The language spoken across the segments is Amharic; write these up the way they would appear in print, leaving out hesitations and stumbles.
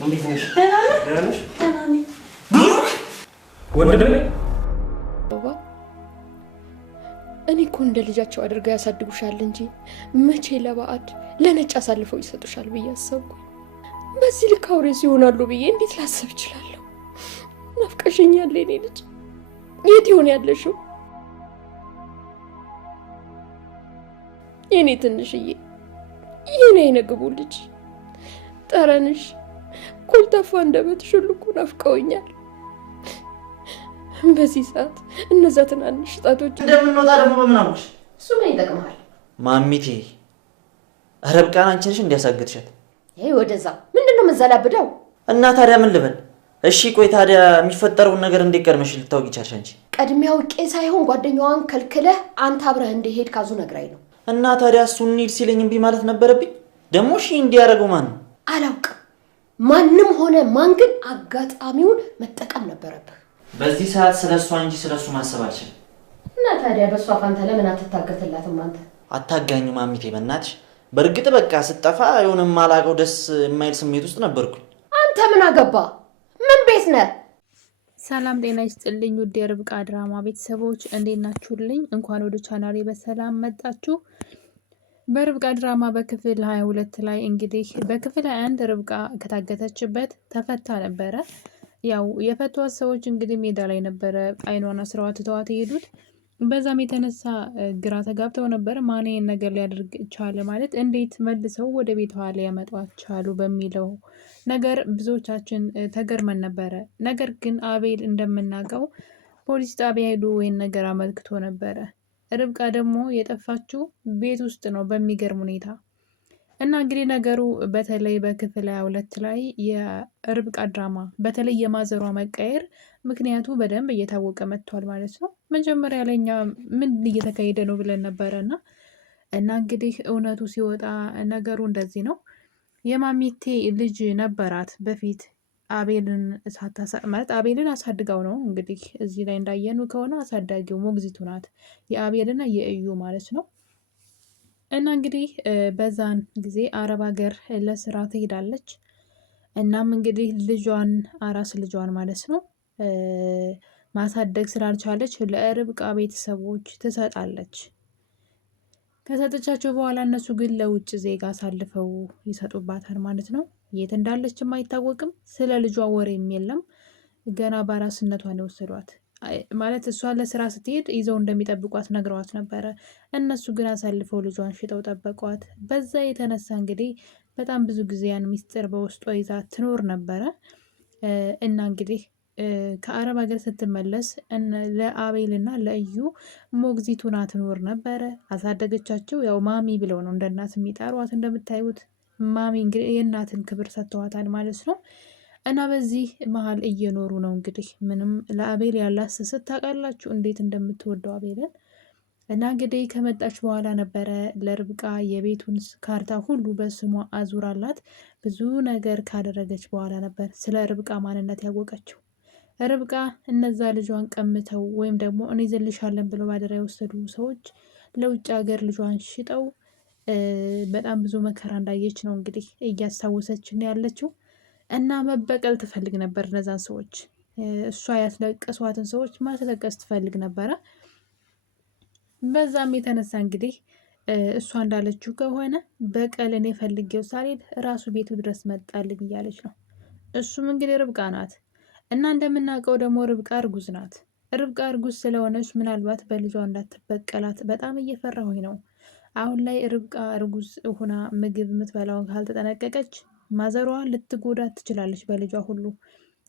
እንዴት ነሽ? ደህና ነሽ? ደህና ነኝ። ብሩክ ወንድሜ፣ እኔ እኮ እንደ ልጃቸው አድርገው ያሳድጉሻል እንጂ መቼ ለባዕድ ለነጭ አሳልፈው ይሰጡሻል ብዬ አሰብኩኝ። በዚህ ልክ አውሬስ ይሆናሉ ብዬ እንዴት ላሰብ እችላለሁ? ናፍቀሽኛል የኔ ልጅ። የት ይሆን ያለሽው? የኔ ትንሽዬ፣ የኔ አይነግቡ ልጅ፣ ጠረንሽ፣ ኮልታፋ አንደበትሽ ሁሉ እኮ ናፍቀውኛል። በዚህ ሰዓት እነዛ ትናንሽ ጣቶች እንደምንወጣ ደግሞ በምን አውቅሽ? እሱ ምን ይጠቅማል? ማሚቴ ረብቃን አንቺ ነሽ እንዲያሳግድሻት? ይሄ ወደዛ ምንድነው መዘላብደው? እና ታዲያ ምን ልበል? እሺ ቆይ ታዲያ የሚፈጠረውን ነገር እንዴት ቀድመሽ ልታውቂ ቻልሽ አንቺ? ቀድሜ አውቄ ሳይሆን ጓደኛዋን ከልክለህ አንተ አብረህ እንደሄድ ካዙ ነግራኝ ነው። እና ታዲያ እሱ እንሂድ ሲለኝ እምቢ ማለት ነበረብኝ? ደግሞ እሺ እንዲያደርገው ማን ነው? አላውቅም። ማንም ሆነ ማን ግን አጋጣሚውን መጠቀም ነበረብህ። በዚህ ሰዓት ስለሷ እንጂ ስለሱ ማሰብ አልችልም። እና ታዲያ በሷ ፋንታ ለምን አትታገትላትም አንተ? አታጋኙ ማሚቴ በእናትሽ። በእርግጥ በቃ ስጠፋ የሆነ ማላቀው ደስ የማይል ስሜት ውስጥ ነበርኩኝ። አንተ ምን አገባ? ምን ቤት ነህ? ሰላም ጤና ይስጥልኝ ውድ የርብቃ ድራማ ቤተሰቦች እንዴት ናችሁልኝ? እንኳን ወደ ቻናሌ በሰላም መጣችሁ። በርብቃ ድራማ በክፍል 22 ላይ እንግዲህ በክፍል 21 ርብቃ ከታገተችበት ተፈታ ነበረ። ያው የፈቷት ሰዎች እንግዲህ ሜዳ ላይ ነበረ አይኗን አስረዋት ትተዋት የሄዱት። በዛም የተነሳ ግራ ተጋብተው ነበር። ማን ይሄን ነገር ሊያደርግ ቻለ ማለት እንዴት መልሰው ወደ ቤቷ ሊያመጧት ቻሉ በሚለው ነገር ብዙዎቻችን ተገርመን ነበረ። ነገር ግን አቤል እንደምናውቀው ፖሊስ ጣቢያ ሄዶ ይሄን ነገር አመልክቶ ነበረ። ርብቃ ደግሞ የጠፋችው ቤት ውስጥ ነው በሚገርም ሁኔታ። እና እንግዲህ ነገሩ በተለይ በክፍል 22 ላይ የርብቃ ድራማ በተለይ የማዘሯ መቀየር ምክንያቱ በደንብ እየታወቀ መጥቷል ማለት ነው። መጀመሪያ ላይ እኛ ምን እየተካሄደ ነው ብለን ነበረ እና እንግዲህ እውነቱ ሲወጣ ነገሩ እንደዚህ ነው። የማሚቴ ልጅ ነበራት በፊት አቤልን ማለት አቤልን አሳድጋው ነው እንግዲህ እዚህ ላይ እንዳየኑ ከሆነ አሳዳጊው ሞግዚቱ ናት፣ የአቤልና የእዩ ማለት ነው። እና እንግዲህ በዛን ጊዜ አረብ ሀገር ለስራ ትሄዳለች። እናም እንግዲህ ልጇን አራስ ልጇን ማለት ነው ማሳደግ ስላልቻለች ለርብቃ ቤተሰቦች ትሰጣለች። ከሰጠቻቸው በኋላ እነሱ ግን ለውጭ ዜጋ አሳልፈው ይሰጡባታል ማለት ነው። የት እንዳለችም አይታወቅም። ስለ ልጇ ወሬም የለም። ገና በአራስነቷን የወሰዷት ማለት እሷ ለስራ ስትሄድ ይዘው እንደሚጠብቋት ነግረዋት ነበረ። እነሱ ግን አሳልፈው ልጇን ሽጠው ጠበቋት። በዛ የተነሳ እንግዲህ በጣም ብዙ ጊዜ ያን ሚስጥር በውስጧ ይዛ ትኖር ነበረ እና እንግዲህ ከአረብ ሀገር ስትመለስ ለአቤልና ለእዩ ሞግዚቱና ትኖር ነበረ። አሳደገቻቸው። ያው ማሚ ብለው ነው እንደ እናት የሚጠሯት። እንደምታዩት ማሚ እንግዲህ የእናትን ክብር ሰጥተዋታል ማለት ነው። እና በዚህ መሀል እየኖሩ ነው እንግዲህ ምንም ለአቤል ያላት ስስት ታውቃላችሁ እንዴት እንደምትወደው አቤልን። እና እንግዲህ ከመጣች በኋላ ነበረ ለርብቃ የቤቱን ካርታ ሁሉ በስሟ አዙራላት ብዙ ነገር ካደረገች በኋላ ነበር ስለ ርብቃ ማንነት ያወቀችው። ርብቃ እነዛ ልጇን ቀምተው ወይም ደግሞ እንይዝልሻለን ብለው ባደራ የወሰዱ ሰዎች ለውጭ ሀገር ልጇን ሽጠው በጣም ብዙ መከራ እንዳየች ነው እንግዲህ እያስታወሰች ነው ያለችው። እና መበቀል ትፈልግ ነበር እነዛን ሰዎች፣ እሷ ያስለቀሷትን ሰዎች ማስለቀስ ትፈልግ ነበረ። በዛም የተነሳ እንግዲህ እሷ እንዳለችው ከሆነ በቀልን የፈልጌው ሳልሄድ ራሱ ቤቱ ድረስ መጣልኝ እያለች ነው። እሱም እንግዲህ ርብቃ ናት። እና እንደምናውቀው ደግሞ ርብቃ እርጉዝ ናት። ርብቃ እርጉዝ ስለሆነች ምናልባት በልጇ እንዳትበቀላት በጣም እየፈራሁኝ ነው። አሁን ላይ ርብቃ እርጉዝ ሆና ምግብ የምትበላውን ካልተጠነቀቀች ማዘሯ ልትጎዳት ትችላለች በልጇ ሁሉ።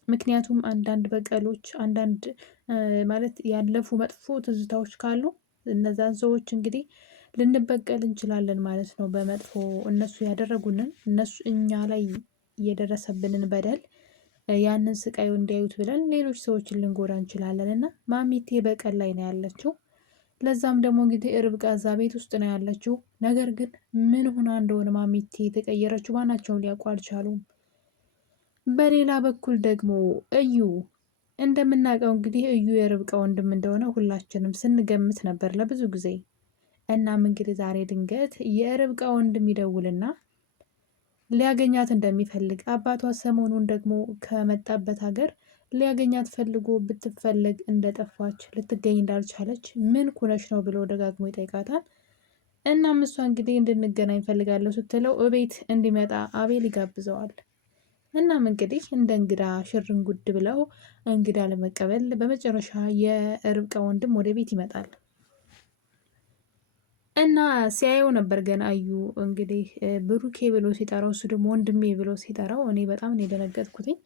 ምክንያቱም አንዳንድ በቀሎች አንዳንድ ማለት ያለፉ መጥፎ ትዝታዎች ካሉ እነዛን ሰዎች እንግዲህ ልንበቀል እንችላለን ማለት ነው። በመጥፎ እነሱ ያደረጉንን እነሱ እኛ ላይ የደረሰብንን በደል ያንን ስቃዩ እንዲያዩት ብለን ሌሎች ሰዎችን ልንጎዳ እንችላለን። እና ማሚቴ በቀል ላይ ነው ያለችው። ለዛም ደግሞ እንግዲህ ርብቃ እዛ ቤት ውስጥ ነው ያለችው። ነገር ግን ምን ሆና እንደሆነ ማሚቴ የተቀየረችው ማናቸውም ሊያውቁ አልቻሉም። በሌላ በኩል ደግሞ እዩ እንደምናውቀው እንግዲህ እዩ የርብቃ ወንድም እንደሆነ ሁላችንም ስንገምት ነበር ለብዙ ጊዜ። እናም እንግዲህ ዛሬ ድንገት የርብቃ ወንድም ይደውልና ሊያገኛት እንደሚፈልግ አባቷ ሰሞኑን ደግሞ ከመጣበት ሀገር ሊያገኛት ፈልጎ ብትፈለግ እንደጠፋች ልትገኝ እንዳልቻለች ምን ኩነሽ ነው ብሎ ደጋግሞ ይጠይቃታል። እናም እሷ እንግዲህ እንድንገናኝ ፈልጋለሁ ስትለው እቤት እንዲመጣ አቤል ይጋብዘዋል። እናም እንግዲህ እንደ እንግዳ ሽርንጉድ ብለው እንግዳ ለመቀበል በመጨረሻ የርብቃ ወንድም ወደ ቤት ይመጣል እና ሲያየው ነበር ገና እዩ እንግዲህ ብሩኬ ብሎ ሲጠራው እሱ ደግሞ ወንድሜ ብሎ ሲጠራው እኔ በጣም ነው የደነገጥኩትኝ።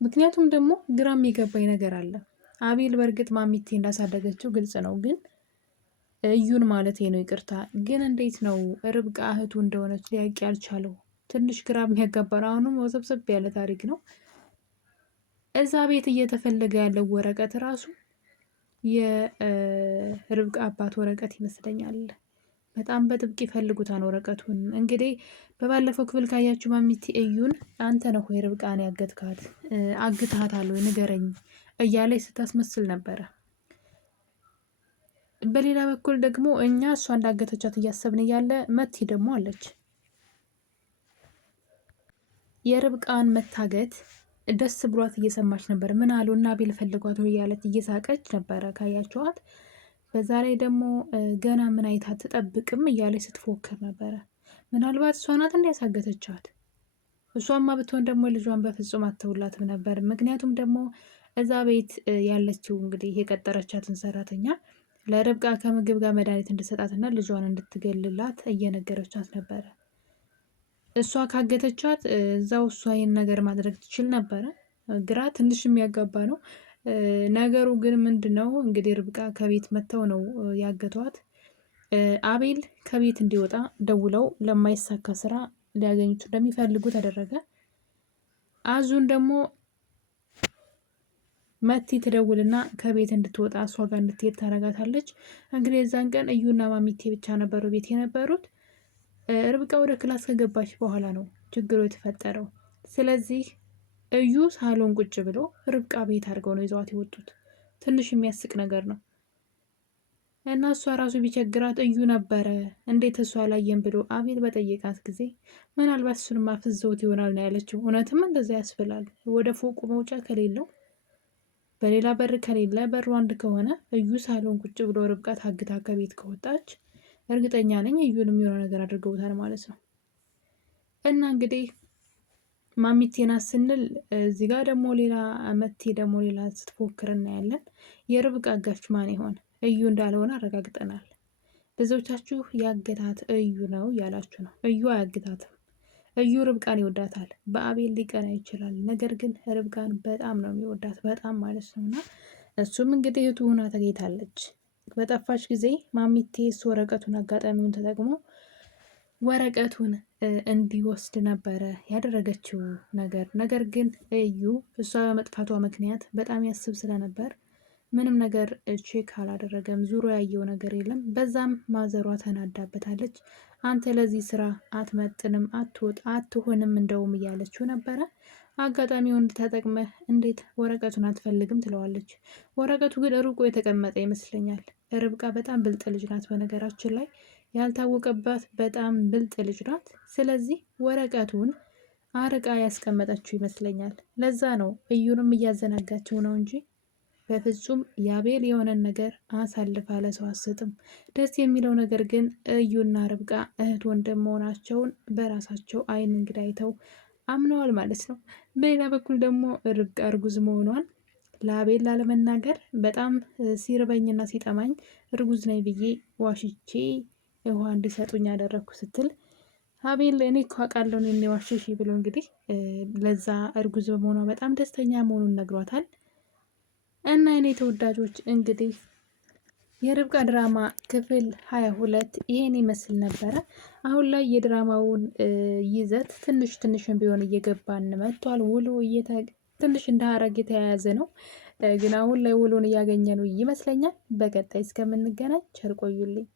ምክንያቱም ደግሞ ግራም የገባኝ ነገር አለ። አቤል በእርግጥ ማሚቴ እንዳሳደገችው ግልጽ ነው፣ ግን እዩን ማለት ነው ይቅርታ፣ ግን እንዴት ነው ርብቃ እህቱ እንደሆነች ሊያውቅ ያልቻለው? ትንሽ ግራ የሚያጋባ ነው። አሁንም ወሰብሰብ ያለ ታሪክ ነው። እዛ ቤት እየተፈለገ ያለው ወረቀት ራሱ የርብቃ አባት ወረቀት ይመስለኛል። በጣም በጥብቅ ይፈልጉታል ወረቀቱን። እንግዲህ በባለፈው ክፍል ካያችሁ ማሚቲ እዩን አንተ ነህ ወይ ርብቃን ያገትካት? አግትሃታል ወይ ንገረኝ እያለች ስታስመስል ነበረ። በሌላ በኩል ደግሞ እኛ እሷ እንዳገተቻት እያሰብን እያለ መቲ ደግሞ አለች። የርብቃን መታገት ደስ ብሏት እየሰማች ነበር። ምን አሉ እና አቤል ፈልጓት እያለች እየሳቀች ነበረ ካያችኋት። በዛ ላይ ደግሞ ገና ምን አይታ ትጠብቅም እያለች ስትፎክር ነበረ። ምናልባት እሷ ናት እንዲያሳገተቻት። እሷማ ብትሆን ደግሞ ልጇን በፍጹም አተውላትም ነበር። ምክንያቱም ደግሞ እዛ ቤት ያለችው እንግዲህ የቀጠረቻትን ሰራተኛ ለርብቃ ከምግብ ጋር መድኃኒት እንድሰጣትና ልጇን እንድትገልላት እየነገረቻት ነበረ። እሷ ካገተቻት እዛው እሷ ይህን ነገር ማድረግ ትችል ነበረ። ግራ ትንሽ የሚያጋባ ነው ነገሩ። ግን ምንድነው እንግዲህ ርብቃ ከቤት መጥተው ነው ያገቷት። አቤል ከቤት እንዲወጣ ደውለው ለማይሳካ ስራ ሊያገኙት እንደሚፈልጉ ተደረገ። አዙን ደግሞ መቲ ትደውልና ከቤት እንድትወጣ እሷ ጋር እንድትሄድ ታረጋታለች። እንግዲህ የዛን ቀን እዩና ማሚቴ ብቻ ነበሩ ቤት የነበሩት። ርብቃ ወደ ክላስ ከገባች በኋላ ነው ችግሩ የተፈጠረው። ስለዚህ እዩ ሳሎን ቁጭ ብሎ ርብቃ ቤት አድርገው ነው ይዘዋት የወጡት። ትንሽ የሚያስቅ ነገር ነው እና እሷ ራሱ ቢቸግራት እዩ ነበረ እንዴት እሷ አላየም ብሎ አቤል በጠየቃት ጊዜ ምናልባት እሱንም አፍዘውት ይሆናል ነው ያለችው። እውነትም እንደዛ ያስብላል። ወደ ፎቁ መውጫ ከሌለው በሌላ በር ከሌለ በሩ አንድ ከሆነ እዩ ሳሎን ቁጭ ብሎ ርብቃ ታግታ ከቤት ከወጣች እርግጠኛ ነኝ እዩንም የሆነ ነገር አድርገውታል ማለት ነው። እና እንግዲህ ማሚቴና ስንል እዚህ ጋር ደግሞ ሌላ መቴ ደግሞ ሌላ ስትፎክር እናያለን። የርብቃ አጋች ማን ይሆን? እዩ እንዳልሆነ አረጋግጠናል። ብዙዎቻችሁ ያገታት እዩ ነው ያላችሁ ነው። እዩ አያግታትም። እዩ ርብቃን ይወዳታል። በአቤል ሊቀና ይችላል፣ ነገር ግን ርብቃን በጣም ነው የሚወዳት፣ በጣም ማለት ነው። እና እሱም እንግዲህ እህቱ ሆና ተገኝታለች። በጠፋች ጊዜ ማሚቴ እሱ ወረቀቱን አጋጣሚውን ተጠቅሞ ወረቀቱን እንዲወስድ ነበረ ያደረገችው ነገር ግን እዩ እሷ በመጥፋቷ ምክንያት በጣም ያስብ ስለነበር ምንም ነገር ቼክ አላደረገም። ዙሮ ያየው ነገር የለም። በዛም ማዘሯ ተናዳበታለች። አንተ ለዚህ ስራ አትመጥንም፣ አትሆንም እንደውም እያለችው ነበረ። አጋጣሚውን ተጠቅመህ እንዴት ወረቀቱን አትፈልግም ትለዋለች። ወረቀቱ ግን ርቆ የተቀመጠ ይመስለኛል። ርብቃ በጣም ብልጥ ልጅ ናት። በነገራችን ላይ ያልታወቀባት በጣም ብልጥ ልጅ ናት። ስለዚህ ወረቀቱን አርቃ ያስቀመጠችው ይመስለኛል። ለዛ ነው እዩንም እያዘናጋችው ነው እንጂ በፍጹም የአቤል የሆነን ነገር አሳልፋ ለሰው አትሰጥም። ደስ የሚለው ነገር ግን እዩና ርብቃ እህት ወንድም መሆናቸውን በራሳቸው አይን እንግዲህ አይተው አምነዋል ማለት ነው። በሌላ በኩል ደግሞ ርብቃ እርጉዝ መሆኗን ለአቤል ላለመናገር በጣም ሲርበኝና ሲጠማኝ እርጉዝ ነኝ ብዬ ዋሽቼ ውሃ እንዲሰጡኝ ያደረግኩ ስትል አቤል እኔ እኮ አውቃለሁ እኔ ዋሽሽ ብሎ እንግዲህ ለዛ እርጉዝ በመሆኗ በጣም ደስተኛ መሆኑን ነግሯታል። እና የኔ ተወዳጆች እንግዲህ የርብቃ ድራማ ክፍል 22 ይሄን ይመስል ነበረ። አሁን ላይ የድራማውን ይዘት ትንሽም ቢሆን እየገባን መጥቷል። ውሎ ትንሽ እንደ ሀረግ የተያያዘ ነው፣ ግን አሁን ላይ ውሎን እያገኘ ነው ይመስለኛል። በቀጣይ እስከምንገናኝ ቸር ቆዩልኝ።